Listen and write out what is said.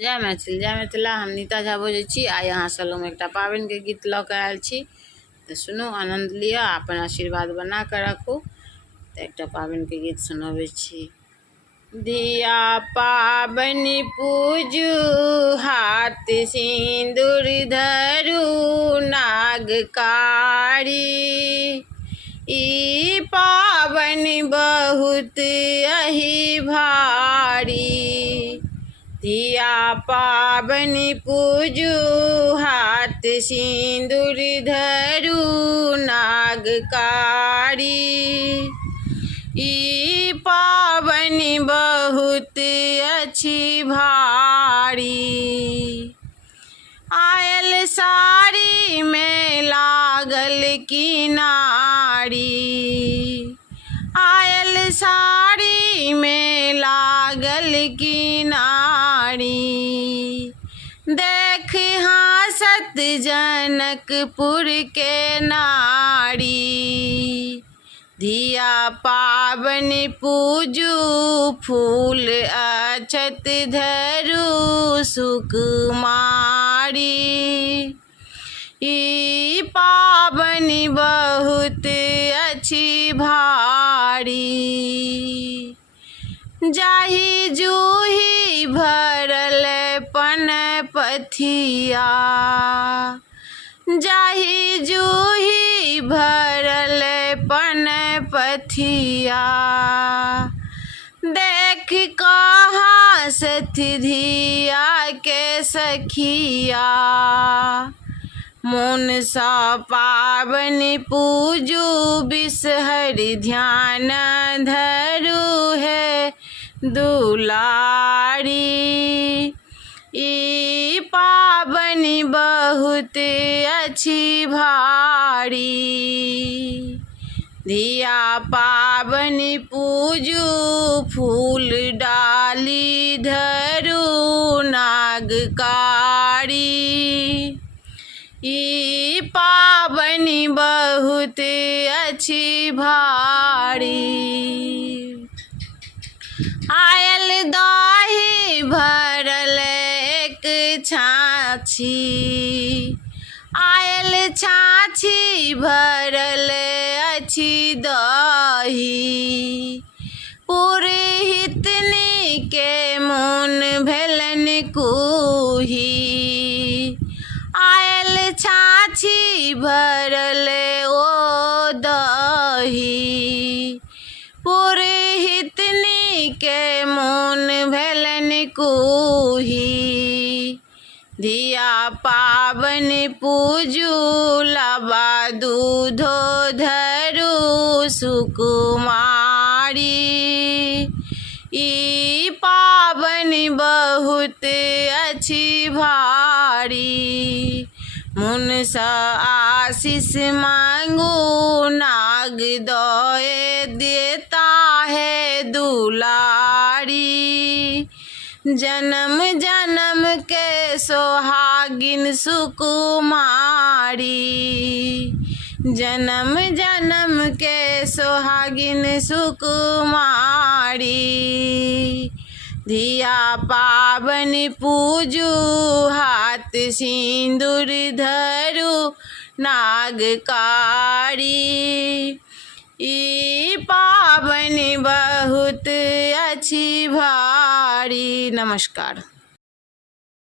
जय मिथिला। हम नीता झा बजै छी। आइ अहाँ सब हम एकटा पाबनि के गीत लऽ कऽ आयल छी, तऽ सुनू, आनंद लिअ, अपन आशीर्वाद बना कऽ रखू। तऽ एकटा पाबनि के गीत सुनबै छी। धिया पाबनि पूजू, हाथ सिंदूर धरू, नागकारी। ई पाबनि बहुत अहि भारी। धिया पाबनि पूजू, हाथ सिंदूर धरू, नागकारी। ई पाबनि बहुत अछि भारी। आयल साड़ी में लागल किनारी, आयल साड़ी में लागल किनारी। देख हँसत जनकपुर के नारी। धिया पाबनि पूजू, फूल अक्षत धरू, सुकुमारी। ई पाबनि बहुत अछि भारी। जाहि जूही भरल पन पथिया, जाहि जूही भरल पन पथिया। देख कहाँ सथि धिया के सखिया। मोन सा पाबनि पूजू, बिसहरि ध्यान धरू है दुलारी। ई पाबनि बहुत अछि भारी। धिया पाबनि पूजू, फूल डाली धरू, नागकारी। ई पाबनि बहुत अछि भारी। आयल दही भरल एक छाछी, आयल छाछी भरल अछि दही। पुरहितनी के मोन भेलन कुही, आयल छाछी भरल ओ दही। पुरहितनी के मोन भेलन कुही। धिया पाबनि पूजू, लाबा दूधो धरू, सुकुमारी। ई पाबनि बहुत अछि भारी। मुन सा आशीष मांगू, नाग दए देता है दुलारी। जन्म जन्म के सोहागिन सुकुमारी, जन्म जन्म के सोहागिन सुकुमारी। धिया पाबनि पूजू, हाथ सिंदूर धरू, नागकारी। ई पाबनि बहुत अछि भारी। नमस्कार।